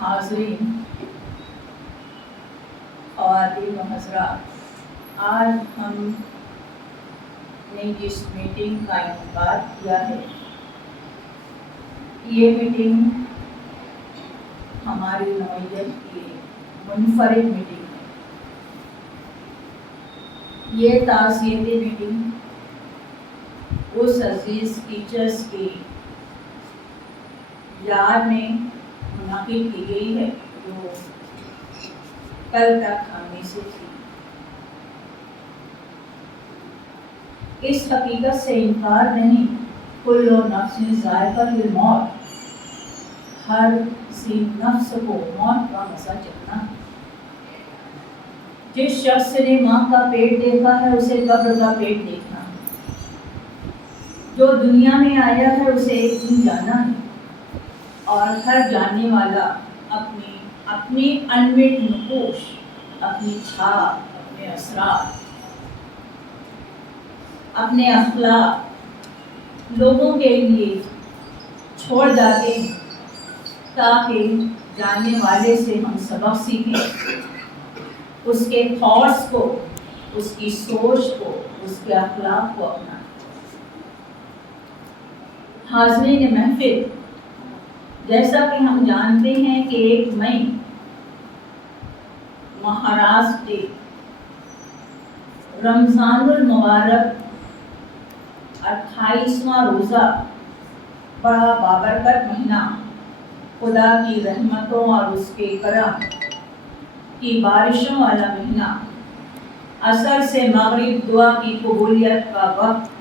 حاضرین، خواتین و حضرات، آج ہم نے جس میٹنگ کا انعقاد کیا ہے، یہ میٹنگ ہماری نوعیت کی منفرد میٹنگ ہے۔ یہ تعزیتی میٹنگ اس عزیز ٹیچرز کی یاد میں منعقد کی گئی ہے جو کل تک ہم میں سے تھی۔ اس حقیقت سے انکار نہیں، کل نفس ذائقۃ الموت، ہر کسی نفس کو موت کا مزہ چکھنا ہے۔ جس شخص نے ماں کا پیٹ دیکھا ہے اسے قبر کا پیٹ دیکھنا ہے۔ جو دنیا میں آیا ہے اسے ایک دن جانا ہے، اور ہر جاننے والا اپنی انمٹ نقوش، اپنی چھاپ، اپنے اثرات، اپنے اخلاق لوگوں کے لیے چھوڑ جاتے ہیں، تاکہ جاننے والے سے ہم سبق سیکھیں، اس کے تھاٹس کو، اس کی سوچ کو، اس کے اخلاق کو اپنائیں۔ حاضرین محفل، جیسا کہ ہم جانتے ہیں کہ 1 مئی مہاراج ڈے، رمضان المبارک 28واں روزہ، بڑا بابرکت مہینہ، خدا کی رحمتوں اور اس کے کرم کی بارشوں والا مہینہ، عصر سے مغرب دعا کی قبولیت کا وقت۔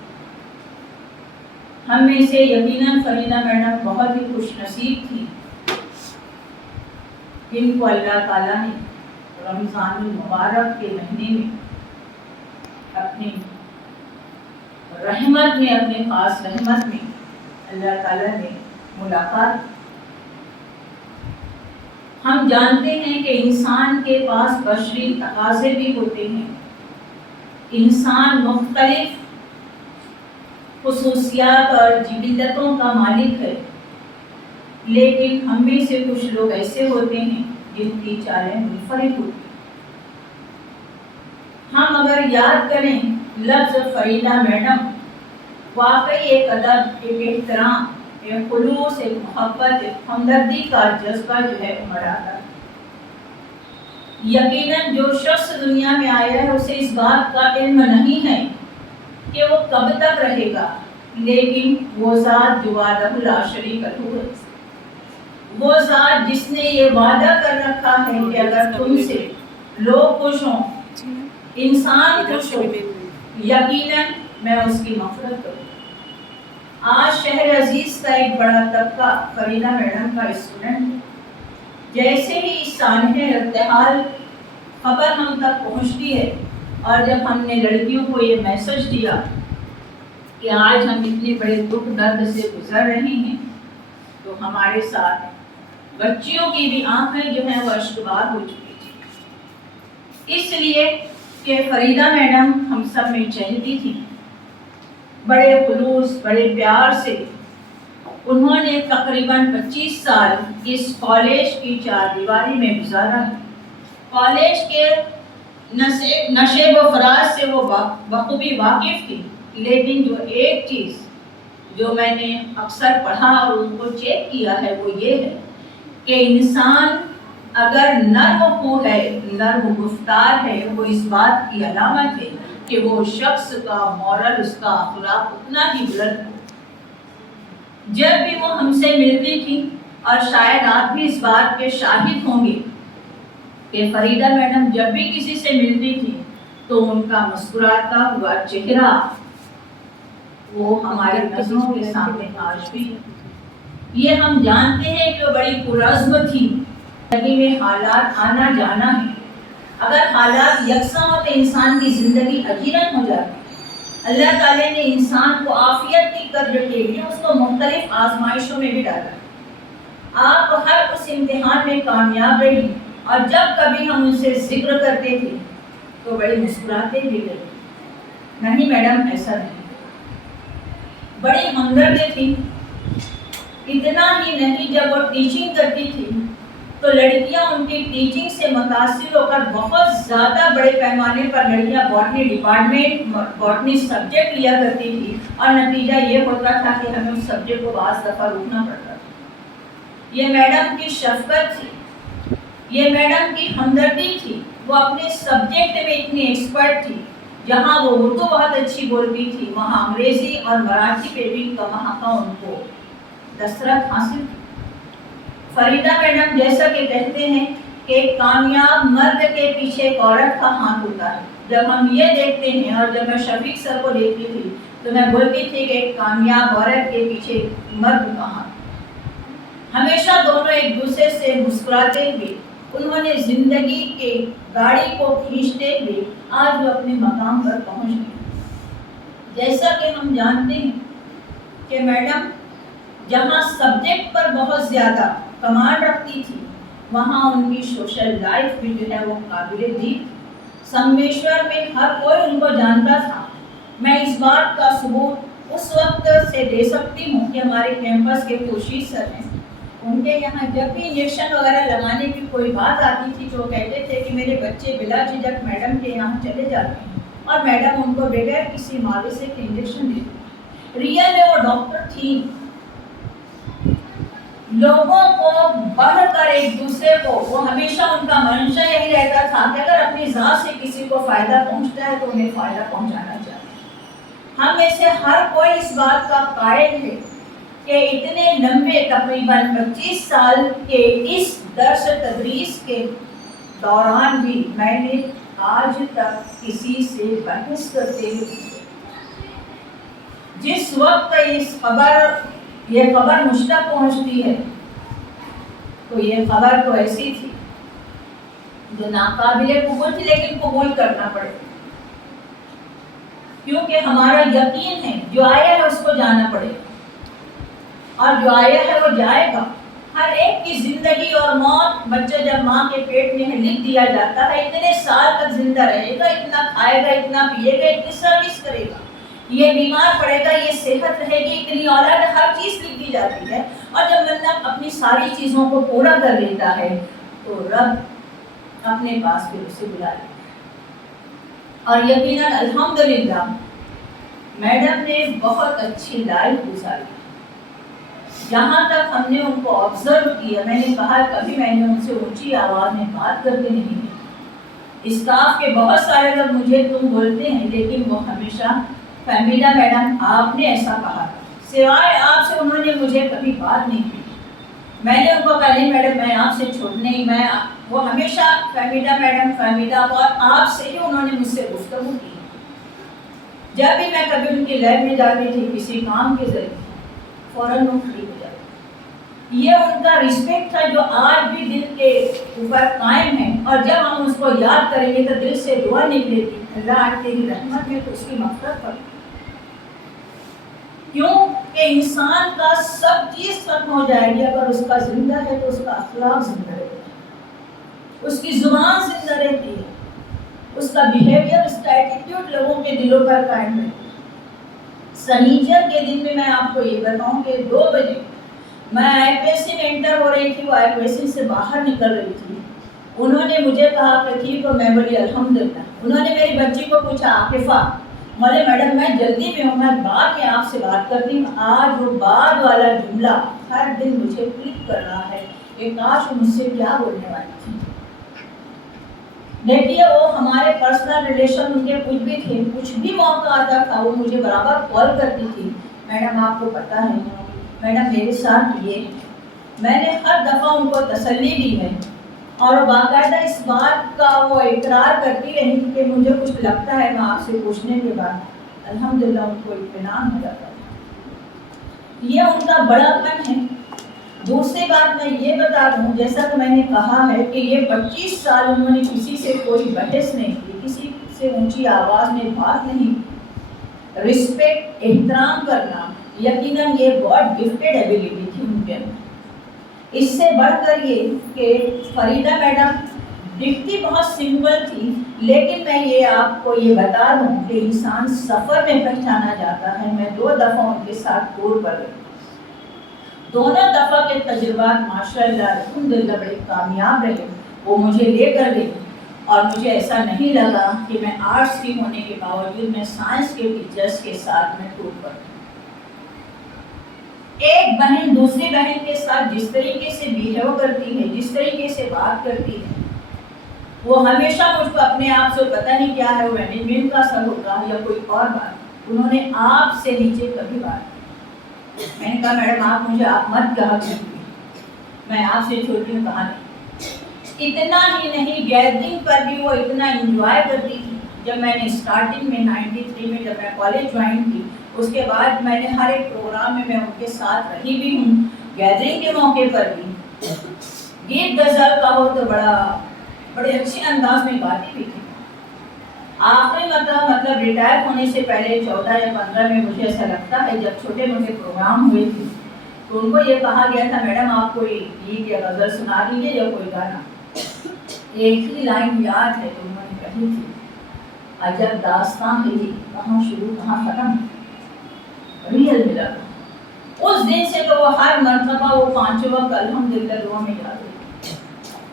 ہم میں سے یقیناً فریدہ میڈم بہت ہی خوش نصیب تھی جن کو اللہ تعالیٰ نے رمضان المبارک کے مہینے میں اپنی رحمت میں، اپنے خاص رحمت میں اللہ تعالیٰ نے ملاقات۔ ہم جانتے ہیں کہ انسان کے پاس بشری تقاضے بھی ہوتے ہیں، انسان مختلف خصوصیات اور جبلتوں کا مالک ہے، لیکن ہم میں سے کچھ لوگ ایسے ہوتے ہیں جن کی چالیں منفرد ہوتی ہیں۔ ہم اگر یاد کریں لفظ فریدہ میڈم، واقعی ایک ادب، ایک احترام، ایک خلوص، ایک محبت، ایک ہمدردی کا جذبہ جو ہے امر آتا ہے۔ یقیناً جو شخص دنیا میں آیا ہے اسے اس بات کا علم نہیں ہے کہ وہ کب تک رہے گا، لیکن وہ ذات جو وعدہ لا شریک لہ ہے، وہ ذات جس نے یہ وعدہ کر رکھا ہے کہ اگر تم سے لوگ خوش ہوں، انسان خوش ہو، یقیناً میں اس کی مغفرت کروں۔ آج شہر عزیز کا ایک بڑا طبقہ فریدہ میڈم کا اسٹوڈنٹ ہے۔ جیسے ہی اس سانحہ ارتحال خبر ہم تک پہنچتی ہے، اور جب ہم نے لڑکیوں کو یہ میسج دیا کہ آج ہم اتنے بڑے دکھ درد سے گزر رہے ہیں، تو ہمارے ساتھ بچیوں کی بھی آنکھیں جو ہیں وہ اشکبار ہو چکی تھی، اس لیے کہ فریدہ میڈم ہم سب میں چہتی تھی۔ بڑے خلوص، بڑے پیار سے انہوں نے تقریباً 25 سال اس کالج کی 4 دیواری میں گزارا ہے۔ کالج کے نشیب و فراز سے وہ بخوبی واقف تھی، لیکن جو ایک چیز جو میں نے اکثر پڑھا اور ان کو چیک کیا ہے وہ یہ ہے کہ انسان اگر نرم خو ہے، نرم گفتار ہے، وہ اس بات کی علامت ہے کہ وہ شخص کا مورل، اس کا اخلاق اتنا ہی بلند ہو۔ جب بھی وہ ہم سے ملتی تھی، اور شاید آپ بھی اس بات کے شاہد ہوں گے کہ فریدہ میڈم جب بھی کسی سے ملتی تھی تو ان کا مسکراتا ہوا چہرہ وہ ہماری نظروں کے سامنے آج بھی ہے۔ یہ ہم جانتے ہیں کہ وہ بڑی پرعزم تھی۔ زندگی میں حالات آنا جانا ہے، اگر حالات یکساں ہو تو انسان کی زندگی اجیرن ہو جاتی ہے۔ اللہ تعالیٰ نے انسان کو عافیت کی قدر کے لیے اس کو مختلف آزمائشوں میں بھی ڈالا۔ آپ ہر اس امتحان میں کامیاب رہی اور جب کبھی ہم ان سے ذکر کرتے تھے تو بڑی مسکراتے بھی رہے. نہیں میڈم ایسا نہیں, بڑی ہمدرد تھی. اتنا ہی نہیں, جب وہ ٹیچنگ کرتی تھی تو لڑکیاں ان کی ٹیچنگ سے متاثر ہو کر بہت زیادہ بڑے پیمانے پر لڑکیاں باٹنی ڈپارٹمنٹ باٹنی سبجیکٹ لیا کرتی تھی اور نتیجہ یہ ہوتا تھا کہ ہمیں اس سبجیکٹ کو بعض دفعہ روکنا پڑتا تھا. یہ میڈم کی شفقت تھی, یہ میڈم کی ہمدردی تھی. وہ اپنے سبجیکٹ میں اتنی ایکسپرٹ تھی. جہاں وہ اردو بہت اچھی بولتی تھی وہاں انگریزی اور مراٹھی پہ بھی وہاں کا ان کو دسترس حاصل تھی. فریدہ میڈم جیسا کہ کہتے ہیں کہ ایک کامیاب مرد کے پیچھے ایک عورت کا ہاتھ ہوتا ہے. جب ہم یہ دیکھتے ہیں, اور جب میں شفیق سر کو دیکھتی تھی تو میں بولتی تھی کہ ایک کامیاب عورت کے پیچھے مرد کا ہاتھ. ہمیشہ دونوں ایک دوسرے سے مسکراتے ہوئے انہوں نے زندگی کے گاڑی کو کھینچتے ہوئے آج وہ اپنے مقام پر پہنچ گئے. جیسا کہ ہم جانتے ہیں کہ میڈم جہاں سبجیکٹ پر بہت زیادہ کمانڈ رکھتی تھی وہاں ان کی سوشل لائف بھی جو ہے وہ قابل دید. سمیشور میں ہر کوئی ان کو جانتا تھا. میں اس بات کا ثبوت اس وقت سے دے سکتی ہوں کہ ہمارے کیمپس کے خورشید سر ہیں, ان کے یہاں جب بھی انجیکشن وغیرہ لگانے کی کوئی بات آتی تھی تو وہ کہتے تھے کہ میرے بچے بلا جھجک میڈم کے یہاں چلے جاتے ہیں اور میڈم ان کو بغیر کسی ماویسے کے انجیکشن دیتی. ریئل میں وہ ڈاکٹر تھی. لوگوں کو بڑھ کر ایک دوسرے کو, وہ ہمیشہ ان کا منشا یہی رہتا تھا کہ اگر اپنی ذات سے کسی کو فائدہ پہنچتا ہے تو انہیں فائدہ پہنچانا چاہیے. ہم میں سے ہر کوئی اس بات کا قائل ہے کہ اتنے لمبے تقریباً 25 سال کے اس درس تدریس کے دوران بھی میں نے آج تک کسی سے بحث کرتے ہوئے جس وقت یہ خبر مجھ تک پہنچتی ہے تو یہ خبر تو ایسی تھی جو ناقابل قبول تھی, لیکن قبول کرنا پڑے کیونکہ ہمارا یقین ہے جو آیا ہے اس کو جانا پڑے اور جو آیا ہے وہ جائے گا. ہر ایک کی زندگی اور موت بچہ جب ماں کے پیٹ میں لکھ دیا جاتا ہے اتنے سال تک زندہ رہے گا, اتنا کھائے گا, اتنا پیے گا, اتنی سروس کرے گا, یہ بیمار پڑے گا, یہ صحت رہے گی, اتنی اولاد, ہر چیز لکھ دی جاتی ہے. اور جب بندہ اپنی ساری چیزوں کو پورا کر لیتا ہے تو رب اپنے پاس پھر اسے بلا لیتا ہے. اور یقیناً الحمدللہ میڈم نے بہت اچھی لائف گزاری. جہاں تک ہم نے ان کو آبزرو کیا, میں نے کہا کبھی میں نے ان سے اونچی آواز میں بات کرتے نہیں ہے. اسٹاف کے بہت سارے لوگ مجھے تم بولتے ہیں, لیکن وہ ہمیشہ فہمیدہ میڈم آپ نے ایسا کہا, سوائے آپ سے انہوں نے مجھے کبھی بات نہیں کی. میں نے ان کو کہا نہیں میڈم میں آپ سے چھوٹ نہیں, میں وہ ہمیشہ فہمیدہ میڈم فہمیدہ, اور آپ سے ہی انہوں نے مجھ سے گفتگو کی. جب بھی میں کبھی ان کی لیب میں جاتی تھی کسی کام کے ذریعے فوراً وہ کھڑی ہو جاتی. یہ ان کا رسپیکٹ تھا جو آج بھی دل کے اوپر قائم ہے, اور جب ہم اس کو یاد کریں گے تو دل سے دعا نکلے گی اللہ آج تیری رحمت میں تو اس کی مغفرت کر. کیوں کہ انسان کا سب چیز ختم ہو جائے گی, اگر اس کا زندہ ہے تو اس کا اخلاق زندہ رہتا ہے, اس کی زبان زندہ رہتی ہے, اس کا بیہیویئر, اس کا ایٹیٹیوڈ لوگوں کے دلوں پر قائم رہتا ہے. سنیچر کے دن میں میں آپ کو یہ بتاؤں کہ 2 بجے میں آئی پی ایس سی میں انٹر ہو رہی تھی, وہ آئی پی ایس سی سے باہر نکل رہی تھی. انہوں نے مجھے کہا کہ ٹھیک ہو, میں بولی الحمدللہ. انہوں نے میری بچی کو پوچھا عاقفہ, بولے میڈم میں جلدی میں ہوں, میں بعد میں آپ سے بات کرتی ہوں. آج وہ بعد والا جملہ ہر دن مجھے کلک کر رہا ہے کہ کاش مجھ سے کیا بولنے والی تھی. دیکھیے وہ ہمارے پرسنل ریلیشن ان کے کچھ بھی تھے, کچھ بھی موقع آتا تھا وہ مجھے برابر کال کرتی تھی, میڈم آپ کو پتہ ہے, میڈم میرے ساتھ یہ. میں نے ہر دفعہ ان کو تسلی دی ہے, اور باقاعدہ اس بات کا وہ اقرار کرتی رہی کہ مجھے کچھ لگتا ہے, میں آپ سے پوچھنے کے بعد الحمدللہ ان کو اطمینان ہو جاتا ہے. یہ ان کا بڑا پن ہے. دوسری بات میں یہ بتا دوں, جیسا کہ میں نے کہا ہے کہ یہ 25 سال انہوں نے کسی سے کوئی بحث نہیں کی, کسی سے اونچی آواز میں بات نہیں کی. رسپیکٹ, احترام کرنا, یقیناً یہ بہت گفٹیڈ ایبیلٹی تھی ان کے اندر. اس سے بڑھ کر یہ کہ فریدہ میڈم دکھتی بہت سمپل تھی، لیکن میں یہ آپ کو یہ بتا دوں کہ انسان سفر میں پہچانا جاتا ہے۔ میں 2 دفعہ ان کے ساتھ ٹور پر گئی، دونوں دفعہ کے تجربات ماشاءاللہ الحمدللہ بڑے کامیاب رہے۔ وہ مجھے لے کر گئی اور مجھے ایسا نہیں لگا کہ میں آرٹس کی ہونے کے باوجود میں سائنس کے ٹیچرز کے ساتھ میں ٹور پر گئی۔ ایک بہن دوسری بہن کے ساتھ جس طریقے سے بیہیو کرتی ہے، جس طریقے سے بات کرتی ہے، وہ ہمیشہ مجھ کو اپنے آپ سے پتہ نہیں کیا ہے، وہ مینجمنٹ کا سر ہوگا یا کوئی اور بات، انہوں نے آپ سے نیچے کبھی بات کی۔ میں نے کہا میڈم آپ مجھے آپ مت کہا کیجیے، میں آپ سے چھوٹی ہوں، کہا نہیں۔ اتنا ہی نہیں، گیدرنگ پر بھی وہ اتنا انجوائے کرتی تھی۔ جب میں نے اسٹارٹنگ میں 93 میں جب میں کالج جوائن کی، اس کے بعد میں نے ہر ایک پروگرام میں ان کے ساتھ رہی بھی ہوں، گیدرنگ کے موقع پر بھی۔ گیت غزل کا ہو تو بڑے اچھے انداز میں گاتی بھی تھی۔ آخری مطلب ریٹائر ہونے سے پہلے 14 یا 15 میں مجھے ایسا لگتا ہے جب چھوٹے موٹے پروگرام ہوئے تھے تو ان کو یہ کہا گیا تھا میڈم آپ کوئی گیت یا غزل سنا دیجیے یا کوئی گانا۔ ایک ہی لائن یاد ہے تو انہوں نے کہی تھی، عجب داستان ہے یہ، کہاں شروع کہاں ختم، ریئل ملا۔ اس دن سے تو وہ ہر مرتبہ وہ 5 وقت الحمدللہ دعا میں جاتے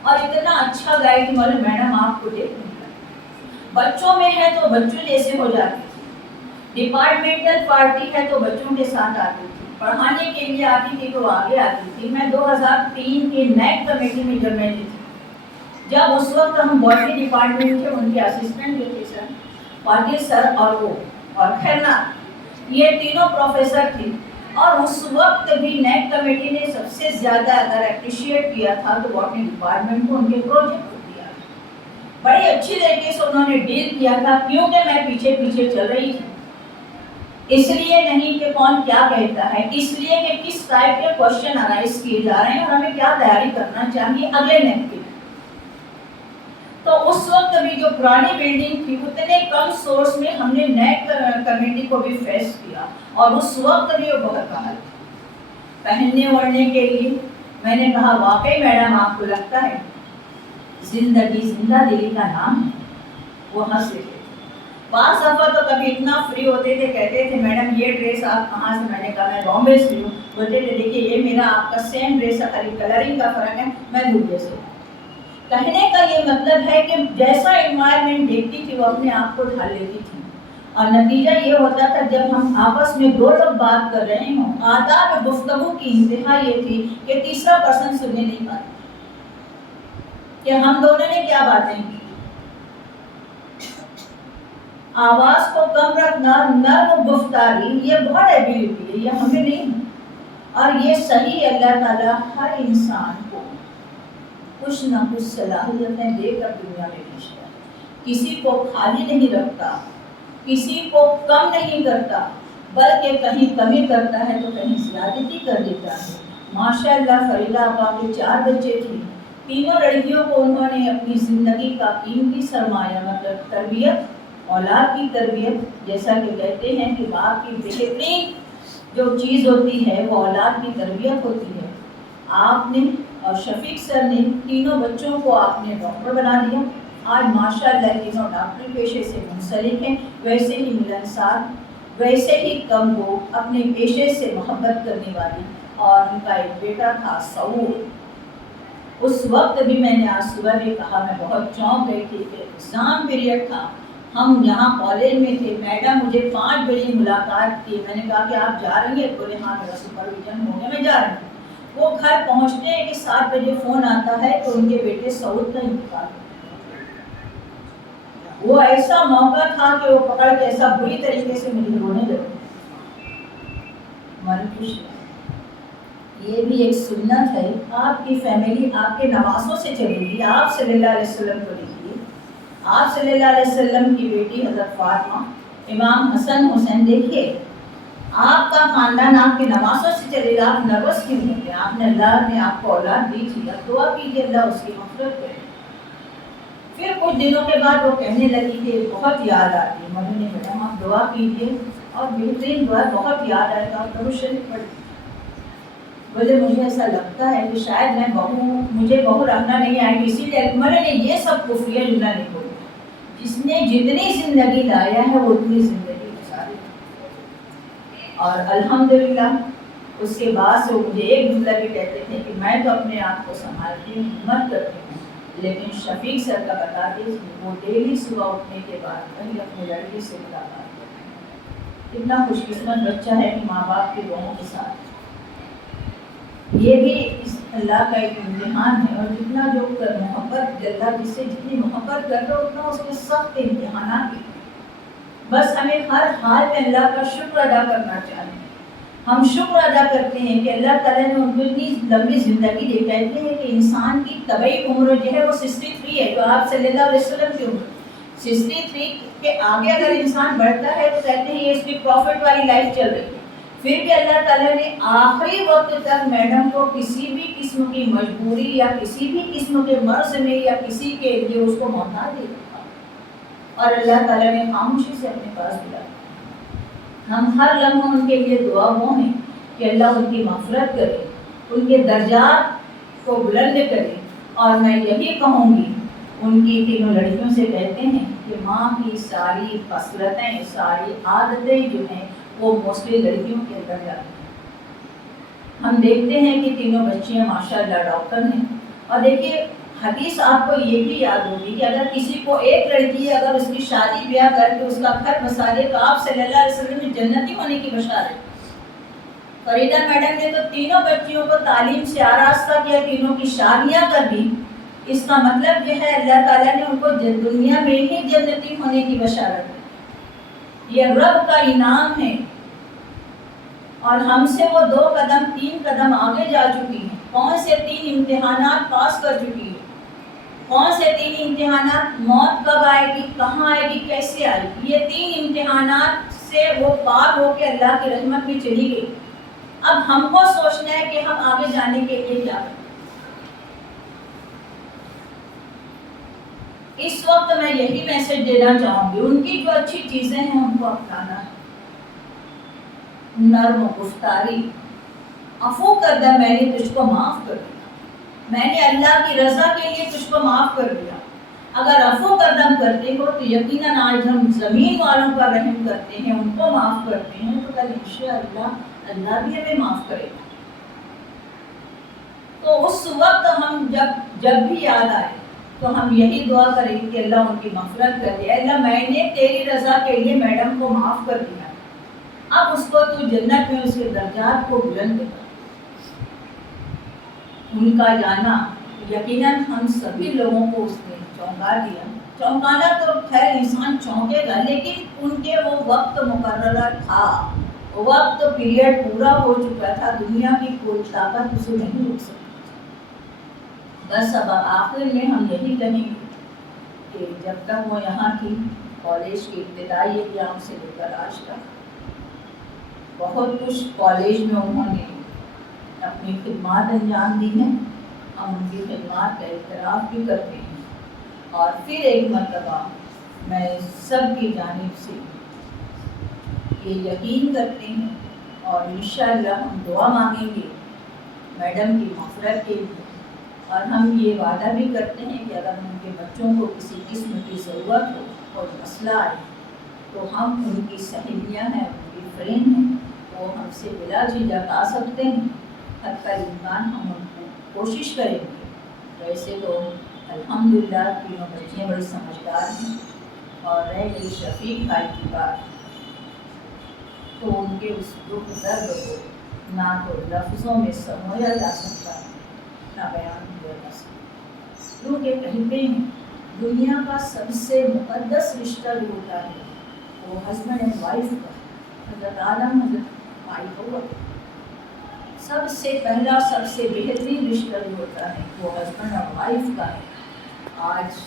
اور اتنا اچھا گائے کہ مولوی میڈم آپ کو دیکھ نہیں لگا۔ بچوں میں ہے تو بچوں جیسے ہو جاتی تھی، ڈپارٹمنٹل پارٹی ہے تو بچوں کے ساتھ آتی تھی، پڑھانے کے لیے آتی تھی تو آگے آتی تھی۔ میں 2003 کے نیک کمیٹی میں جب میں تھی، جب اس وقت ہم باٹنی ڈپارٹمنٹ تھے، ان کے اسسٹنٹ جو تھے سر پاٹل سر اور کھیرنا، یہ تینوں پروفیسر تھے، اور اس وقت بھی نیک کمیٹی نے سب سے زیادہ اگر اپریشیٹ کیا تھا تو باٹنی ڈپارٹمنٹ کو ان کے پروجیکٹ کو دیا۔ بڑی اچھی طریقے سے انہوں نے ڈیل کیا تھا، کیونکہ میں پیچھے پیچھے چل رہی تھی۔ اس لیے نہیں کہ کون کیا کہتا ہے، اس لیے کہ کس ٹائپ کے کوشچن ارائز کیے جا رہے ہیں اور ہمیں کیا تیاری کرنا چاہیے اگلے نیک کے۔ تو اس وقت بھی جو پرانی بلڈنگ تھی اتنے کم سورس میں ہم نے نیک کمیٹی کو بھی فیس کیا، اور اس وقت بھی وہ بہت باہر تھی پہننے اوڑھنے کے لیے۔ میں نے کہا واقعی میڈم آپ کو لگتا ہے زندگی زندہ دلی کا نام ہے؟ وہ ہنس رہے تھے۔ بعض دفعہ تو کبھی اتنا فری ہوتے تھے، کہتے تھے میڈم یہ ڈریس آپ کہاں سے؟ میں نے کہا میں بامبے سے ہوں۔ بولتے تھے دیکھیے یہ میرا آپ کا سیم ڈریس ہے، خالی کلرنگ کا فرق ہے، میں دبئی سے ہوں۔ کہنے کا یہ مطلب ہے کہ جیسا انوائرمنٹ دیکھتی تھی وہ اپنے آپ کو ڈھال لیتی تھی، اور نتیجہ یہ ہوتا تھا جب ہم آپس میں 2 لوگ بات کر رہے ہوں، آداب گفتگو کی انتہا یہ تھی کہ تیسرا پرسن سننے نہیں پاتا کہ ہم دونوں نے کیا باتیں کی۔ آواز کو کم رکھنا، نرم گفتاری، یہ بہت ایبیلٹی ہے، یہ ہمیں نہیں ہے، اور یہ صحیح اللہ تعالیٰ ہر انسان کو کچھ نہ کچھ صلاحیتیں دے کر دنیا میں بھیجتا ہے۔ کسی کو خالی نہیں رکھتا، کسی کو کم نہیں کرتا، بلکہ کہیں کمی کرتا ہے تو کہیں زیادتی کر دیتا ہے۔ ماشاءاللہ فریدہ آپا کے 4 بچے تھے، تینوں لڑکیوں کو انہوں نے اپنی زندگی کا قیمتی سرمایہ مطلب تربیت، اولاد کی تربیت، جیسا کہ کہتے ہیں کہ باپ کی بہترین جو چیز ہوتی ہے وہ اولاد کی تربیت ہوتی ہے۔ آپ نے اور شفیق سر نے تینوں بچوں کو آپ نے ڈاکٹر بنا دیا۔ آج ماشاءاللہ تینوں ڈاکٹری پیشے سے منسلک ہیں، ویسے ہی ملنسار، ویسے ہی کم وہ اپنے پیشے سے محبت کرنے والی، اور ان کا ایک بیٹا تھا سعود۔ اس وقت بھی میں نے آج صبح بھی کہا، میں بہت چونک گئی تھی کہ ایگزام پیریڈ تھا، ہم یہاں کالج میں تھے، میڈم مجھے 5 بجے ملاقات کی، میں نے کہا کہ آپ جا رہی ہیں؟ بولے ہاں میرا سپرویژن ہو گیا، میں جا رہی ہوں۔ وہ گھر پہنچتے ہیں کہ 7 بجے فون آتا ہے تو ان کے بیٹے سعود کا انتقال ہو گیا۔ وہ ایسا موقع تھا کہ وہ پکڑ کے ایسا بری طریقے سے مجھے رونے لگے۔ ہماری خوشی یہ بھی ایک سنت ہے، آپ کی فیملی آپ کے نواسوں سے چلے گی۔ آپ صلی اللہ علیہ وسلم کو دیکھیے، آپ صلی اللہ علیہ وسلم کی بیٹی حضرت فاطمہ، امام حسن حسین، دیکھیے آپ کا خاندان آپ کے نواسوں سے چلے گا، آپ نروس کیوں ہوتے ہیں؟ آپ نے اللہ نے آپ کو اولاد دی تھی، اب دعا کیجیے اللہ اس کی مغفرت کرے۔ پھر کچھ دنوں کے بعد وہ کہنے لگی کہ بہت یاد آتی ہے، مجھے نے کہا آپ دعا کیجیے اور بہترین دعا، بہت یاد آئے گا، آپ درود شریف پڑھیں۔ بولے مجھے ایسا لگتا ہے کہ شاید مجھے بہو رکھنا نہیں آئے گی، اسی لیے میں نے یہ سب کفریہ جملہ نہیں بولا. جس نے جتنی زندگی لایا ہے وہ اتنی زندگی گزاری. اور الحمدللہ اس کے بعد سے وہ مجھے ایک جملہ بھی کہتے تھے کہ میں تو اپنے آپ کو سنبھالتی ہوں، ہمت کرتی ہوں، لیکن شفیق سر کا بتا دیجیے وہ ڈیلی صبح اٹھنے کے بعد وہی اپنے لڑکی سے ملاقات کرتے ہیں. کتنا خوش قسمت بچہ ہے کہ ماں باپ کے دونوں کے ساتھ. یہ بھی اس اللہ کا ایک امتحان ہے. اور جتنا جو محبت اللہ جس سے جتنی محبت کر لو اتنا اس کے سخت امتحانات. بس ہمیں ہر حال میں اللہ کا شکر ادا کرنا چاہیے. ہم شکر ادا کرتے ہیں کہ اللہ تعالیٰ نے ان کو اتنی لمبی زندگی دی. کہتے ہیں کہ انسان کی طبعی عمر جو ہے وہ 63 ہے، جو آپ صلی اللہ علیہ وسلم کی عمر 63 کے آگے اگر انسان بڑھتا ہے تو کہتے ہیں یہ اس کی پروفٹ والی لائف چل رہی ہے. پھر بھی اللہ تعالیٰ نے آخری وقت تک میڈم کو کسی بھی قسم کی مجبوری یا کسی بھی قسم کے مرض میں یا کسی کے لیے اس کو محتاج نہیں رکھا، اور اللہ تعالیٰ نے خاموشی سے اپنے پاس بلایا. ہم ہر لمحہ ان کے لیے دعا گو ہیں کہ اللہ ان کی مغفرت کرے، ان کے درجات کو بلند کرے. اور میں یہی کہوں گی ان کی تینوں لڑکیوں سے کہتے ہیں کہ ماں کی ساری خصلتیں ساری عادتیں جو ہیں وہ موسٹلی لڑکیوں کے اندر جاتی ہیں. ہم دیکھتے ہیں کہ تینوں بچیاں ماشاءاللہ ڈاکٹر ہیں. اور دیکھیے حدیث آپ کو یہ بھی یاد ہوگی کہ اگر کسی کو ایک لڑکی اگر اس کی شادی بیاہ کر کے اس کا گھر بسا دے تو آپ صلی اللہ علیہ وسلم نے جنتی ہونے کی بشارت. فریدہ میڈم نے تو تینوں بچیوں کو تعلیم سے آراستہ کیا، تینوں کی شادیاں کر دی. اس کا مطلب یہ ہے اللہ تعالیٰ نے ان کو دنیا میں ہی جنتی ہونے کی بشارت دی. یہ رب کا انعام ہے. اور ہم سے وہ 2 قدم 3 قدم آگے جا چکی ہیں. کون سے 3 امتحانات پاس کر چکی ہیں؟ کون سے 3 امتحانات؟ موت کب آئے گی، کہاں آئے گی، کیسے آئے گی. یہ 3 امتحانات سے وہ پار ہو کے اللہ کی رحمت میں چلی گئی. اب ہم کو سوچنا ہے کہ ہم آگے جانے کے لیے کیا کریں. اس وقت میں یہی میسج دینا چاہوں گی، ان کی جو اچھی چیزیں ہیں ہم کو اپنانا ہے. نرم گفتاری، عفو کر دیا، میں نے تجھ کو معاف کر دیا، میں نے اللہ کی رضا کے لیے تجھ کو معاف کر دیا. اگر عفو قدم کرتے ہو تو یقیناً آج ہم زمین والوں پر رحم کرتے ہیں، ان کو معاف کرتے ہیں، تو کل انشاءاللہ اللہ بھی ہمیں معاف کرے گا. تو اس وقت ہم جب بھی یاد آئے تو ہم یہی دعا کریں کہ اللہ ان کی مغفرت کر دے. اللہ میں نے تیری رضا کے لیے میڈم کو معاف کر دیا، اب اس کو تو جنت میں اس کے درجات کو بلند کر. ان کا جانا یقیناً ہم سبھی لوگوں کو اس نے چونکا دیا. چونکانا تو خیر انسان چونکے گا، لیکن ان کے وہ وقت مقررہ تھا، وقت پیریڈ پورا ہو چکا تھا. دنیا کی کوئی طاقت اسے نہیں روک سکتی. بس اب آخر میں ہم یہی کہیں گے کہ جب تک وہ یہاں تھی کالج کی ابتدائی ایام سے لے کر آج تک بہت کچھ کالج میں انہوں نے اپنی خدمات انجام دی ہیں. ہم ان کی خدمات کا اعتراف بھی کرتے ہیں. اور پھر ایک مرتبہ میں سب کی جانب سے یہ یقین کرتے ہیں اور انشاءاللہ ہم دعا مانگیں گے میڈم کی مغفرت کے لیے. اور ہم یہ وعدہ بھی کرتے ہیں کہ اگر ان کے بچوں کو کسی قسم کی ضرورت ہو اور مسئلہ آئے تو ہم ان کی سہیلیاں ہیں، ان کی فرینڈ ہیں، وہ ہم سے بلا جھجک آ سکتے ہیں. حتی الامکان ہم ان کو کوشش کریں گے. ویسے تو الحمدللہ تینوں بچیاں بڑی سمجھدار ہیں. اور رہ گئی شفیق بھائی کی بات تو ان کے اس دکھ درد کو نہ تو لفظوں میں سمجھا جا سکتا ہے نہ بیان کیا جا سکتا. کیونکہ کہتے ہیں دنیا کا سب سے مقدس رشتہ جو ہوتا ہے وہ ہسبینڈ اینڈ وائف کا. حضرت آدم حضرت حوا، سب سے پہلا سب سے بہترین رشتہ جو ہوتا ہے وہ ہسبینڈ اور وائف کا ہے. آج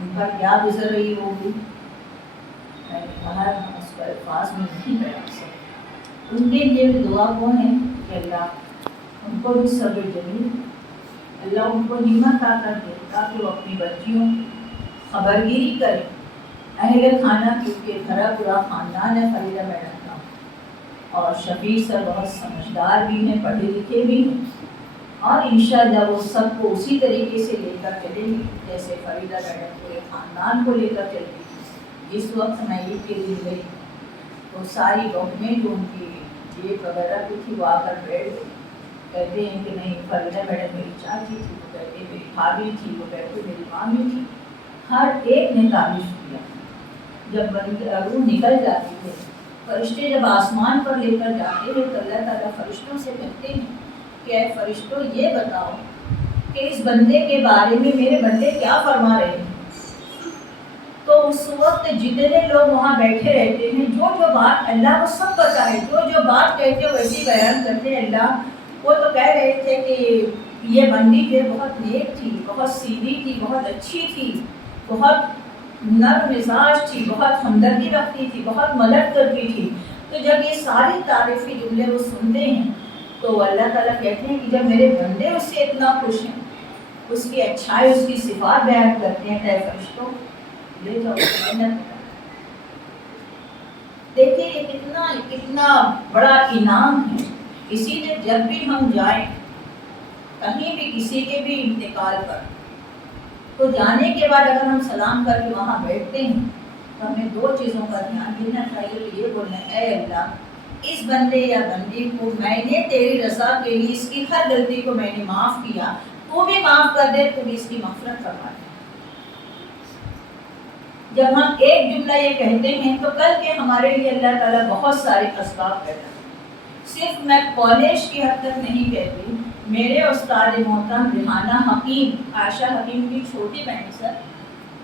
ان پر کیا گزر رہی ہوگی میں نے کہا ہم اس کو الفاظ میں نہیں بیان سکتے. ان کے لیے بھی دعا کو ہے کہ اللہ ان کو بھی صبر جمیل، اللہ ان کو ہمت عطا دے تاکہ وہ اپنی بچیوں کی خبرگیری کریں. اہل خانہ کیونکہ گھر پورا خاندان ہے فریدہ میڈم کا، اور شفیع سر بہت سمجھدار بھی ہیں، پڑھے لکھے بھی ہیں، اور انشاءاللہ وہ سب کو اسی طریقے سے لے کر چلیں گے جیسے فریدہ میڈم پورے خاندان کو لے کر چلتی تھی۔ جس وقت میں عید کے دن گئی تو ساری بہنیں جو ان کی جیب وغیرہ کی تھی وہ آ کر بیٹھ گئی، کہتے ہیں کہ نہیں فریدہ میڈم میری چاچی تھی، وہ کہتے میری بھابھی تھی، وہ کہتے میری مامی تھی، ہر ایک نے تعریف کیا۔ جب روح نکل جاتی ہے، فرشتے جب آسمان پر لے کر جاتے ہیں تو اللہ تعالیٰ فرشتوں سے کہتے ہیں کہ اے فرشتوں یہ بتاؤ کہ اس بندے کے بارے میں میرے بندے کیا فرما رہے ہیں۔ تو اس وقت جتنے لوگ وہاں بیٹھے رہتے ہیں، جو جو بات اللہ کو سب پتہ ہے، جو جو بات کہتے ہیں ویسی بیان کرتے ہیں۔ اللہ وہ تو کہہ رہے تھے کہ یہ بندی جو بہت نیک تھی، بہت سیدھی تھی، بہت اچھی تھی، بہت نرم مزاج تھی، بہت ہمدردی رکھتی تھی، بہت مدد کرتی تھی۔ تو جب یہ ساری تعریفی جملے وہ سنتے ہیں تو اللہ تعالیٰ کہتے ہیں کہ جب میرے بندے اس سے اتنا خوش ہیں، اس کی اچھائی، اس کی صفات بیان کرتے ہیں، اے فرشتوں لے جاؤ جنت۔ دیکھیے یہ کتنا بڑا انعام ہے۔ اسی لیے جب بھی ہم جائیں کہیں بھی کسی کے بھی انتقال پر، تو جانے کے بعد اگر ہم سلام کر کے وہاں بیٹھتے ہیں تو ہمیں دو چیزوں کا دھیان دینا چاہیے۔ تو یہ بولنا ہے اے اللہ اس بندے یا بندی کو میں نے تیری رضا کے لیے اس کی ہر غلطی کو میں نے معاف کیا، تو بھی معاف کر دے، تو بھی اس کی مغفرت کروا دے۔ جب ہم ایک جملہ یہ کہتے ہیں تو کل کے ہمارے لیے اللہ تعالیٰ بہت سارے اسباب پیدا کرتے ہیں۔ صرف میں کالج کی حد تک نہیں کہتی، میرے استاد محترم ریحانہ حکیم، عائشہ حکیم کی چھوٹی بہن سر،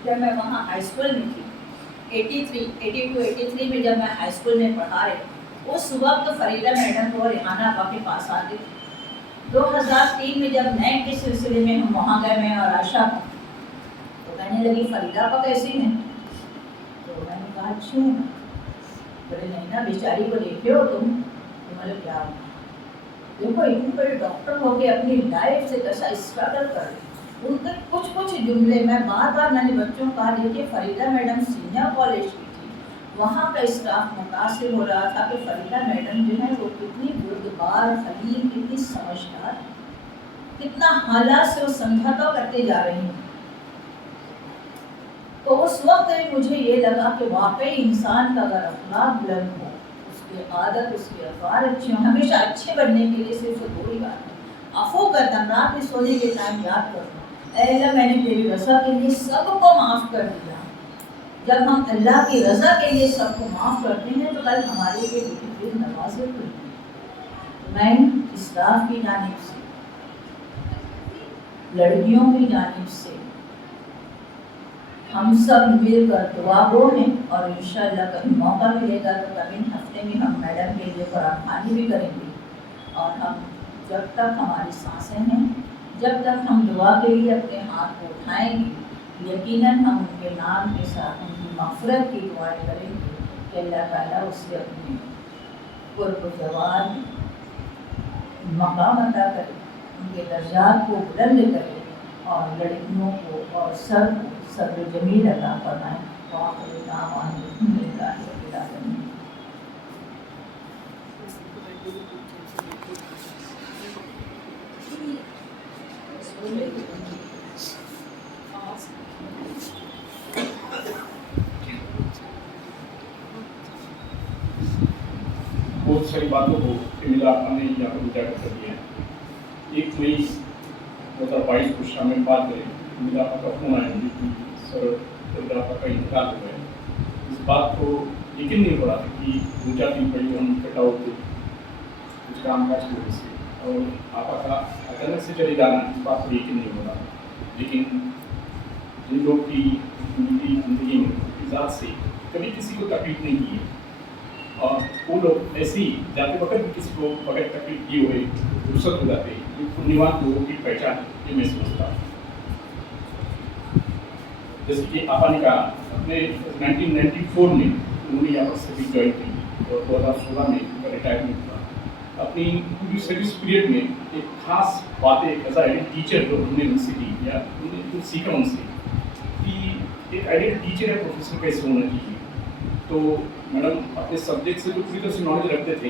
جب میں وہاں ہائی اسکول میں تھی 82 میں جب میں ہائی اسکول میں پڑھا رہی، اس وقت فریدہ میڈم کو ریحانہ آپا کے پاس آتے تھے۔ 2003 میں جب نیک کے سلسلے میں ہم وہاں گئے، میں اور عائشہ تو کہنے لگی فریدہ آپا کیسی ہیں؟ تو میں نے کہا اچھی ہوں۔ بولے نہیں نا بیچاری کو دیکھے ہو تم؟ تو میں نے کیا دیکھو اتنی بڑی ڈاکٹر ہو کے اپنی لائف سے کیسا اسٹرگل کر رہی۔ ان کے کچھ جملے میں بار میں نے بچوں کو کہا، دیکھیے فریدہ میڈم سینئر کالج کی تھی، وہاں کا اسٹاف متاثر ہو رہا تھا کہ فریدہ میڈم جو ہے وہ کتنی بردبار، حلیم، کتنی سمجھدار، کتنا حالات سے وہ سمجھوتا کرتے جا رہی ہیں۔ تو اس وقت مجھے یہ لگا کہ واقعی انسان کا اگر اخلاق بلند ہو، اس کی عادت، اس کے افعال اچھے ہوں، ہمیشہ اچھے بننے کے لیے صرف دو ہی بات ہے، عفو کرنا، رات میں سونے کے ٹائم یاد کرنا اے اللہ میں نے تیری رضا کے لیے سب کو معاف کر دیا۔ جب ہم اللہ کی رضا کے لیے سب کو معاف کرتے ہیں تو کل ہمارے لیے بہت نوازے کھلتی ہیں۔ میں اسلاف کی جانب سے، لڑکیوں کی جانب سے ہم سب مل کر دعا گو ہیں، اور انشاءاللہ کبھی موقع ملے گا تو کبھی ہفتے میں ہم میڈم کے لیے قرآن خوانی بھی کریں گے، اور ہم جب تک ہماری سانسیں ہیں، جب تک ہم دعا کے لیے اپنے ہاتھ کو اٹھائیں گے، یقیناً ہم ان کے نام کے ساتھ ان کی مغفرت کی دعائیں کریں گے کہ اللہ تعالیٰ اس سے اپنے قرب و جوار مقام عطا کرے، ان کے درجات کو بلند کرے، اور لڑکیوں کو اور سب کو صبر جمیل عطا فرمائے۔ وآخر دعوانا الحمد للہ رب العالمین۔ بہت ساری باتوں کو امیلا نے یہاں پر اجاگر کر دیا ہے۔ 1 مئی 2022 کو شام میں بات کریں، امیلا کا فون آیا مجھے کہ سر امیلا کا انتقال ہو گیا۔ اس بات کو یقین نہیں ہو رہا تھا کہ 2-4 دن پہلے ہم اکٹھا ہوتے کچھ کام کاج کی وجہ سے، اور آپا کا اچانک سے چلے جانا، اس بات کو یقین نہیں ہو رہا تھا۔ لیکن جن لوگ کی میری زندگی میں ذات سے کبھی کسی کو تکلیف نہیں کی ہے، اور وہ لوگ ایسے ہی جاتے وقت بھی کسی کو بغیر تکلیف کیے ہوئے رخصت ہو جاتے، یہ پنیوان لوگوں کی پہچان ہے، یہ میں سمجھتا ہوں۔ جیسے کہ آپا نے کہا اپنے 1994 میں انہوں نے یہاں پر سروس جوائن کی، اور 2016 میں ان کا ریٹائرمنٹ ہوا۔ اپنی پوری سروس پیریڈ میں ایک خاص باتیں ایز اے ٹیچر جو انہوں نے ان سے کی، یا انہوں نے کچھ سیکھا ان سے کہ ایک آئیڈیل ٹیچر ہے پروفیسر کیسے ہونا چاہیے۔ تو میڈم اپنے سبجیکٹ سے تو پوری طرح سے نالج رکھتے تھے،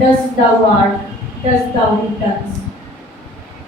Dost thou art, dost thou returns,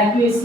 IQAC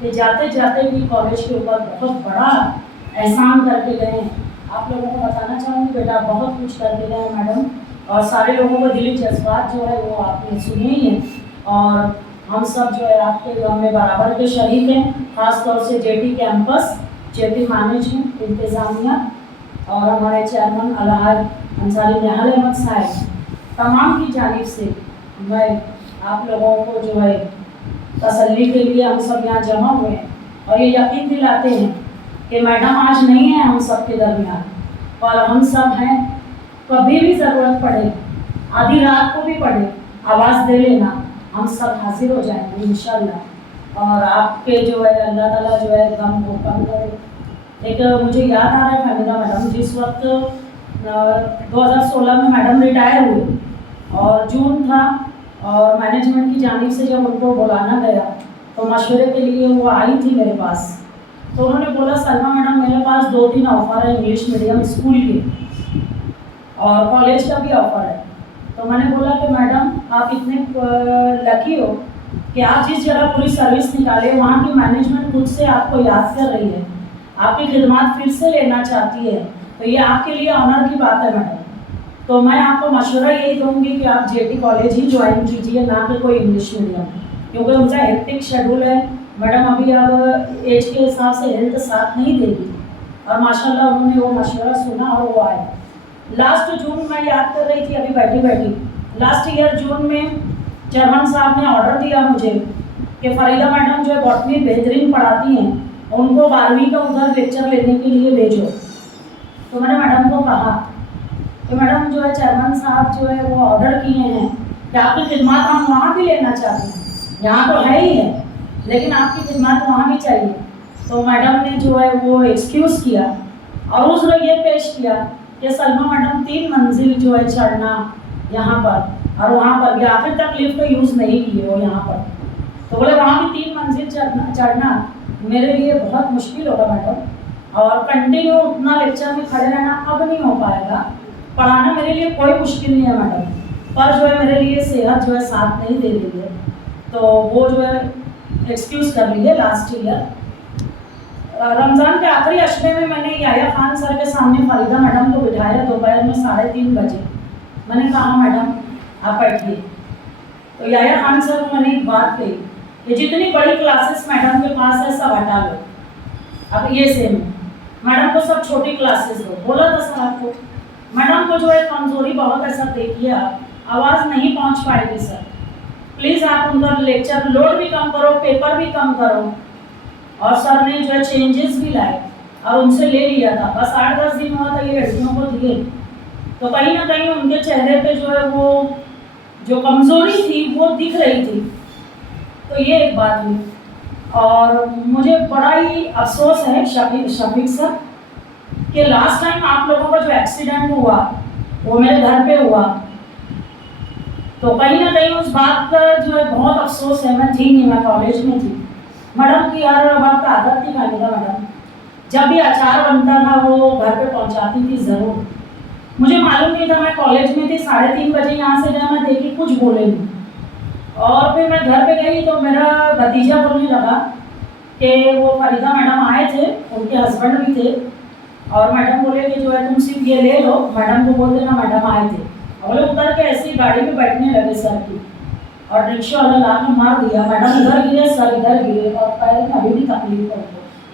کہ جاتے جاتے بھی کالج کے اوپر بہت بڑا احسان کر کے گئے ہیں. آپ لوگوں کو بتانا چاہوں گی بیٹا بہت کچھ کر کے گئے ہیں میڈم, اور سارے لوگوں کو دلی جذبات جو ہے وہ آپ نے سنے ہی ہیں, اور ہم سب جو ہے آپ کے غم میں برابر کے شریک ہیں. خاص طور سے J T campus, J T management, انتظامیہ اور ہمارے چیئرمین الحاج انصاری نہال احمد صاحب, تمام کی جانب سے میں آپ لوگوں کو جو ہے تسلی کے لیے ہم سب یہاں جمع ہوئے ہیں اور یہ یقین دلاتے ہیں کہ میڈم آج نہیں ہے ہم سب کے درمیان, اور ہم سب ہیں. کبھی بھی ضرورت پڑے, آدھی رات کو بھی پڑے, آواز دے لینا, ہم سب حاضر ہو جائیں گے انشاءاللہ. اور آپ کے جو ہے اللہ تعالیٰ جو ہے غم کو کم کرے. ایک مجھے یاد آ رہا ہے فہمیدہ میڈم, جس وقت 2016 میں میڈم ریٹائر ہوئے اور جون تھا, اور مینجمنٹ کی جانب سے جب ان کو بلانا گیا تو مشورے کے لیے وہ آئی تھی میرے پاس. تو انہوں نے بولا سلمیٰ میڈم میرے پاس 2-3 آفر ہے انگلش میڈیم اسکول کے اور کالج کا بھی آفر ہے. تو میں نے بولا کہ میڈم آپ اتنے لکی ہو کہ آپ جس جگہ پوری سروس نکالے وہاں کی مینجمنٹ خود سے آپ کو یاد کر رہی ہے, آپ کی خدمات پھر سے لینا چاہتی ہے, تو یہ آپ کے لیے آنر کی بات ہے میڈم. تو میں آپ کو مشورہ یہی دوں گی کہ آپ جے ٹی کالج ہی جوائن کیجیے, نہ کہ کوئی انگلش میڈیم, کیونکہ ان کا ہیکٹک شیڈول ہے میڈم. ابھی اب ایج کے حساب سے ہیلتھ ساتھ نہیں دے گی, اور ماشاء اللہ انہوں نے وہ مشورہ سنا اور وہ آئے. لاسٹ جون میں یاد کر رہی تھی ابھی بیٹھی, لاسٹ ایئر جون میں چیئرمین صاحب نے آرڈر دیا مجھے کہ فریدہ میڈم جو ہے باٹنی بہترین پڑھاتی ہیں, ان کو 12ویں کا ادھر لیکچر لینے کے لیے بھیجو. تو میں نے میڈم کو کہا کہ میڈم جو ہے چیئرمین صاحب جو ہے وہ آرڈر کیے ہیں کہ آپ کی خدمات ہم وہاں بھی لینا چاہتے ہیں, یہاں تو ہے ہی ہے لیکن آپ کی خدمات وہاں بھی چاہیے. تو میڈم نے جو ہے وہ ایکسکیوز کیا اور اس نے یہ پیش کیا کہ سلمیٰ میڈم 3 منزل جو ہے چڑھنا یہاں پر, اور وہاں پر بھی آخر تک لفٹ یوز نہیں کیے وہ یہاں پر. تو بولے وہاں بھی 3 منزل چڑھنا میرے لیے بہت مشکل ہوگا میڈم, اور کنٹینیو اتنا لیکچر میں کھڑے رہنا اب نہیں ہو پائے گا. پڑھانا میرے لیے کوئی مشکل نہیں ہے میڈم, پر جو ہے میرے لیے صحت جو ہے ساتھ نہیں دے رہی ہے. تو وہ جو ہے ایکسکیوز کر لیے. لاسٹ ایئر رمضان کے آخری عشرے میں نے یحییٰ خان سر کے سامنے فریدہ میڈم کو بٹھایا دوپہر میں 3:30 بجے. میں نے کہا میڈم آپ بیٹھیے. تو یحییٰ خان سر کو میں نے ایک بات کہی کہ جتنی بڑی کلاسز میڈم کے پاس ہے سب ہٹا لو, اب یہ سیم میڈم کو سب چھوٹی کلاسز دو. بولا تھا سر آپ کو, میڈم کو جو ہے کمزوری بہت ایسا دیکھیے, آپ آواز نہیں پہنچ پائے گی سر, پلیز آپ ان کا لیکچر لوڈ بھی کم کرو, پیپر بھی کم کرو. اور سر نے جو ہے چینجز بھی لائے اور ان سے لے لیا تھا. بس 8-10 دن ہوا تھا یہ لڑکیوں کو دیے, تو کہیں نہ کہیں ان کے چہرے پہ جو ہے وہ جو کمزوری تھی وہ دکھ رہی تھی. تو یہ ایک بات ہوئی. اور مجھے بڑا ہی افسوس ہے شفیق سر کہ لاسٹ ٹائم آپ لوگوں کا جو ایکسیڈنٹ ہوا وہ میرے گھر پہ ہوا, تو کہیں نہ کہیں اس بات کا جو ہے بہت افسوس ہے. میں تھی نہیں, میں کالج میں تھی. میڈم کی ہر وقت عادت تھی کھانے کا, میڈم جب بھی اچار بنتا تھا وہ گھر پہ پہنچاتی تھی ضرور. مجھے معلوم نہیں تھا, میں کالج میں تھی 3:30 بجے یہاں سے جب میں دیکھی کچھ بولے نہیں, اور پھر میں گھر پہ گئی تو میرا بھتیجا بولنے لگا کہ وہ فریدہ میڈم آئے تھے, ان کے ہسبینڈ بھی تھے, اور میڈم بولے کہ جو ہے تم صرف یہ لے لو, میڈم کو بول دینا میڈم آئے تھے. بولے اتر کے ایسی گاڑی میں بیٹھنے لگے سر کی, اور رکشا والا لا کے مار دیا. میڈم ادھر گرے, سر ادھر گرے, اور پیر میں ابھی بھی تکلیف ہے,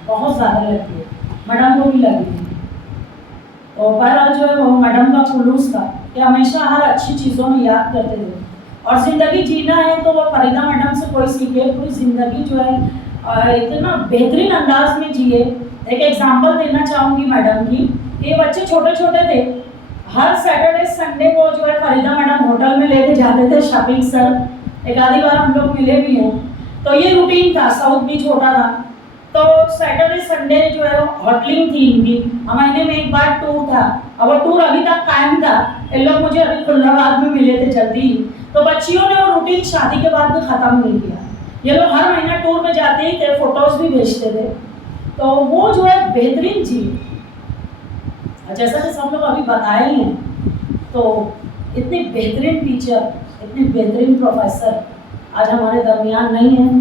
بہت زیادہ لگتی ہے, میڈم کو بھی لگی تھی. تو بہرحال جو ہے وہ میڈم کا خلوص تھا کہ ہمیشہ ہر اچھی چیزوں میں یاد کرتے تھے. اور زندگی جینا ہے تو وہ فریدہ میڈم سے کوئی سیکھے, پوری زندگی جو ہے اتنا بہترین انداز میں جیے. ایک ایگزامپل دینا چاہوں گی میڈم کی, یہ بچے چھوٹے چھوٹے تھے, ہر سیٹرڈے سنڈے کو جو ہے فریدہ میڈم ہوٹل میں لے کے جاتے تھے. شفیق سر ایک آدھی بار ہم لوگ ملے بھی ہیں, تو یہ روٹین تھا. ساؤتھ بیچ ہوتا تھا, تو سیٹرڈے سنڈے جو ہے ہوٹلنگ تھی ان کی, مہینے میں ایک بار ٹور تھا, اور وہ ٹور ابھی تک قائم تھا. ان لوگ مجھے ابھی خلاباد میں ملے تھے جلدی, تو بچیوں نے وہ روٹین شادی کے بعد بھی ختم نہیں کیا. یہ لوگ ہر مہینہ ٹور میں جاتے ہی تھے, فوٹوز بھی بھیجتے تھے. تو وہ جو ہے بہترین چیز, جیسا کہ سب لوگ ابھی بتائے ہیں, تو اتنی بہترین ٹیچر, اتنی بہترین پروفیسر آج ہمارے درمیان نہیں ہیں.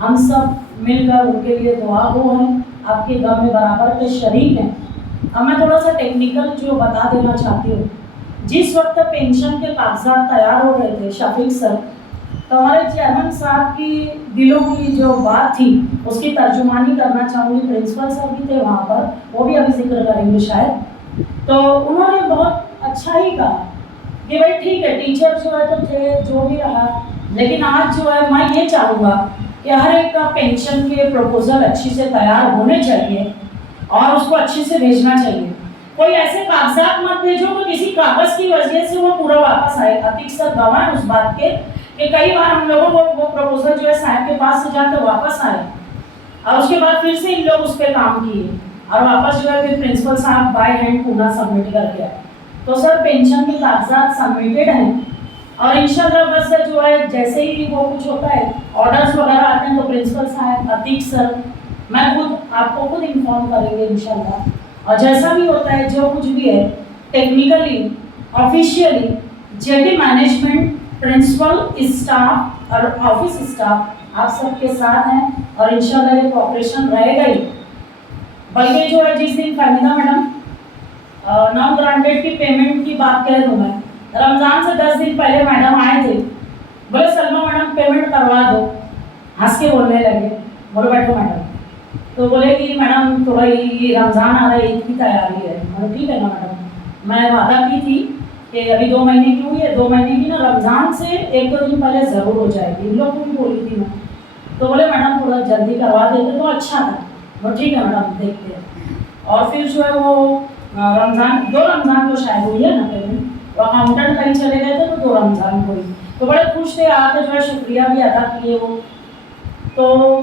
ہم سب مل کر ان کے لیے دعا گو ہیں, آپ کے غم میں برابر کے شریک ہیں. اب میں تھوڑا سا ٹیکنیکل جو بتا دینا چاہتی ہوں. جس وقت پینشن کے کاغذات تیار ہو رہے تھے شفیق سر, تو ہمارے چیئرمین صاحب کی دلوں کی جو بات تھی اس کی ترجمانی کرنا چاہوں گی. پرنسپل سر بھی تھے وہاں پر, وہ بھی ابھی ذکر کریں گے شاید. تو انہوں نے بہت اچھا ہی کہا کہ بھائی ٹھیک ہے ٹیچر جو ہے تو تھے جو بھی رہا, لیکن آج جو ہے میں یہ چاہوں گا کہ ہر ایک کا پینشن کے پروپوزل اچھی سے تیار ہونے چاہیے اور اس کو اچھے سے بھیجنا چاہیے. کوئی ایسے کاغذات مت بھیجو کہ کسی کاغذ کی وجہ سے وہ پورا واپس آئے. عتیق سر گواہ اس بات کے کہ کئی بار ہم لوگوں کو وہ پروپوزل جو ہے صاحب کے پاس سے جا کے واپس آئے اور اس کے بعد پھر سے ان لوگ اس پہ کام کیے اور واپس جو ہے پھر پرنسپل صاحب بائی ہینڈ پورا سبمٹ کر کے آئے. تو سر پینشن کے کاغذات سبمٹیڈ ہیں اور انشاءاللہ بس جو ہے جیسے ہی وہ کچھ ہوتا ہے آرڈرز وغیرہ آتے ہیں تو پرنسپل صاحب, عتیق سر, میں خود آپ کو خود انفارم کریں گے انشاءاللہ. اور جیسا بھی ہوتا ہے جو کچھ بھی ہے technically officially J T management, principal, staff اور آفس اسٹاف آپ سب کے ساتھ ہیں اور انشاءاللہ یہ کوآپریشن رہے گا ہی. بلکہ جو ہے جس دن فہمیدہ میڈم نان گرانٹیڈ کی پیمنٹ کی بات کہہ دوں, میں رمضان سے 10 دن پہلے میڈم آئے تھے, بولے سلمہ میڈم پیمنٹ کروا دو. ہنس کے بولنے لگے, بولے بیٹھو میڈم. تو بولے کہ میڈم تھوڑا یہ رمضان آ رہا ہے, عید کی تیاری ہے. میں ٹھیک ہے نا میڈم, میں وعدہ کی تھی کہ ابھی 2 مہینے کی ہوئی ہے, 2 مہینے کی نا رمضان سے 1-2 دن پہلے ضرور ہو جائے گی. ان لوگوں کو بھی بولی تھی میں. تو بولے میڈم تھوڑا جلدی کروا دیتے تو اچھا تھا. وہ ٹھیک ہے میڈم دیکھتے ہیں. اور پھر جو ہے وہ رمضان 2 رمضان کو شاید ہوئی ہے نا پیمنٹ, اور اکاؤنٹنٹ کہیں چلے گئے تھے تو 2 رمضان ہوئی. تو بڑے خوش تھے, آ کے جو ہے شکریہ بھی ادا کیے وہ. تو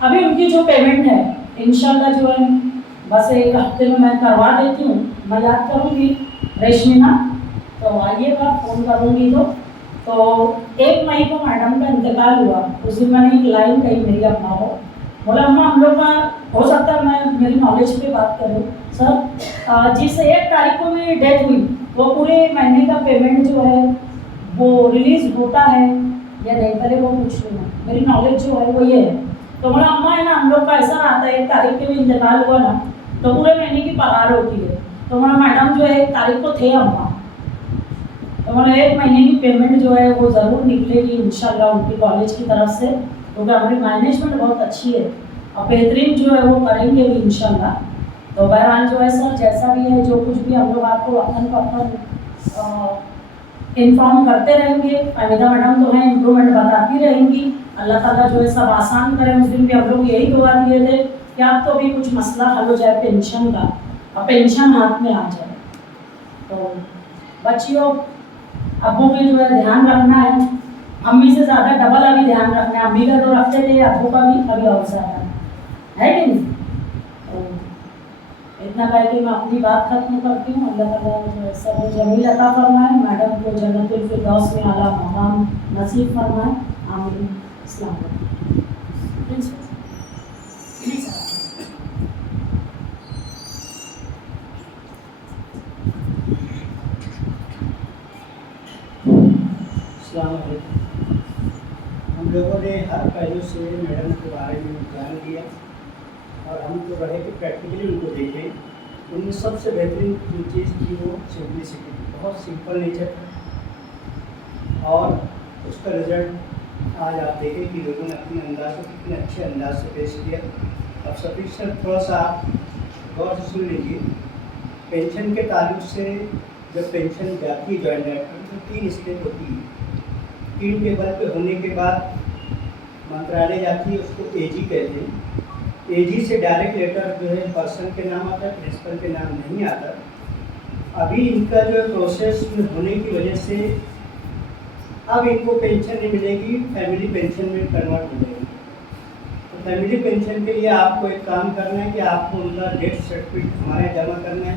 ابھی ان کی جو پیمنٹ ہے انشاءاللہ جو ہے بس 1 ہفتے میں کروا دیتی ہوں. میں یاد کروں گی ریشمینا, تو آئیے گا, فون کروں گی. تو 1 مئی کو میڈم کا انتقال ہوا. اس دن میں نے ایک لائن کہی میری اماں کو, بولا اماں ہم لوگ کا ہو سکتا ہے میں میری نالج پہ بات کروں سر, جس 1 تاریخ کو میری ڈیتھ ہوئی وہ پورے مہینے کا پیمنٹ جو ہے وہ ریلیز ہوتا ہے یا نہیں, پہلے وہ پوچھ لوں. میری نالج جو ہے وہ یہ ہے. تو بولا اماں ہے نا ہم لوگ کا ایسا آتا ہے 1 تاریخ کے بھی انتقال ہوا نا تو پورے مہینے کی پگار ہوتی ہے. تو بولا میڈم جو ہے 1 تاریخ کو تھے اماں, تو بولا 1 مہینے کی پیمنٹ جو ہے وہ ضرور نکلے گی انشاءاللہ ان کی کالج کی طرف سے, کیونکہ ہماری مینجمنٹ بہت اچھی ہے اور بہترین جو ہے وہ کریں گے بھی انشاءاللہ. تو بہرحال جو ہے سر جیسا بھی ہے جو کچھ بھی ہم لوگ آپ کو اپن انفارم کرتے رہیں گے. فہمیدہ میڈم تو ہیں, امپرومنٹ بتاتی رہیں گی. اللہ تعالیٰ جو ہے سب آسان کریں. اس دن بھی ہم لوگ یہی دعا دیے تھے کہ آپ تو بھی کچھ مسئلہ حل ہو جائے پینشن کا اور پینشن ہاتھ میں آ جائے. تو بچیوں ابو کے جو ہے دھیان رکھنا ہے, امی سے زیادہ ڈبل ابھی دھیان رکھنا ہے. امی کا تو رکھتے تھے, ابو کا بھی ابھی اور زیادہ ہے کہ نہیں. تو اتنا کہہ کے میں اپنی بات ختم کرتی ہوں. اللہ تعالیٰ جو ہے سب جمیل عطا فرمائے, میڈم کو جنت الفردوس میں اعلیٰ مقام نصیب فرمائے. آمین. السلام علیکم. السلام علیکم. ہم لوگوں نے ہر پہلو سے میڈم کے بارے میں جان لیا اور ہم تو رہے کہ پریکٹیکلی ان کو دیکھیں. ان میں سب سے بہترین جو چیز تھی وہ سمپلسٹی, بہت سمپل نیچر تھا اور اس کا رزلٹ آج آپ دیکھیں کہ لوگوں نے اپنے انداز کو کتنے اچھے انداز سے پیش کیا. اب سفیر سر تھوڑا سا غور سے سن لیجیے. پینشن کے تعلق سے جب پینشن جاتی ہے جوائنٹ ڈائریکٹر تو 3 اسٹیپ ہوتی ہے. 3 ٹیبل پہ ہونے کے بعد منترالیہ جاتی ہے, اس کو اے جی کہتے ہیں. اے جی سے ڈائریکٹ لیٹر جو ہے پرسن کے نام آتا ہے, پرنسپل کے نام نہیں آتا. ابھی ان کا جو ہے پروسیس میں ہونے کی وجہ سے اب ان کو پینشن نہیں ملے گی, فیملی پینشن میں کنورٹ ہو جائے گی. تو فیملی پینشن کے لیے آپ کو ایک کام کرنا ہے کہ آپ کو ان کا ڈیتھ سرٹیفکیٹ ہمارے یہاں جمع کرنا ہے.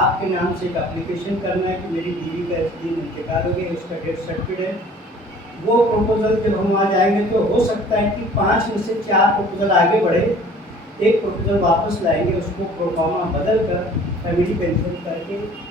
آپ کے نام سے ایک اپلیکیشن کرنا ہے کہ میری بیوی کا اس دن انتقال ہو گیا, اس کا ڈیتھ سرٹیفکیٹ ہے. وہ پروپوزل جب ہم آ جائیں گے تو ہو سکتا ہے کہ 5 میں سے 4 پروپوزل آگے بڑھے, 1 پروپوزل واپس لائیں گے, اس کو پروفارما بدل کر فیملی پینشن کر کے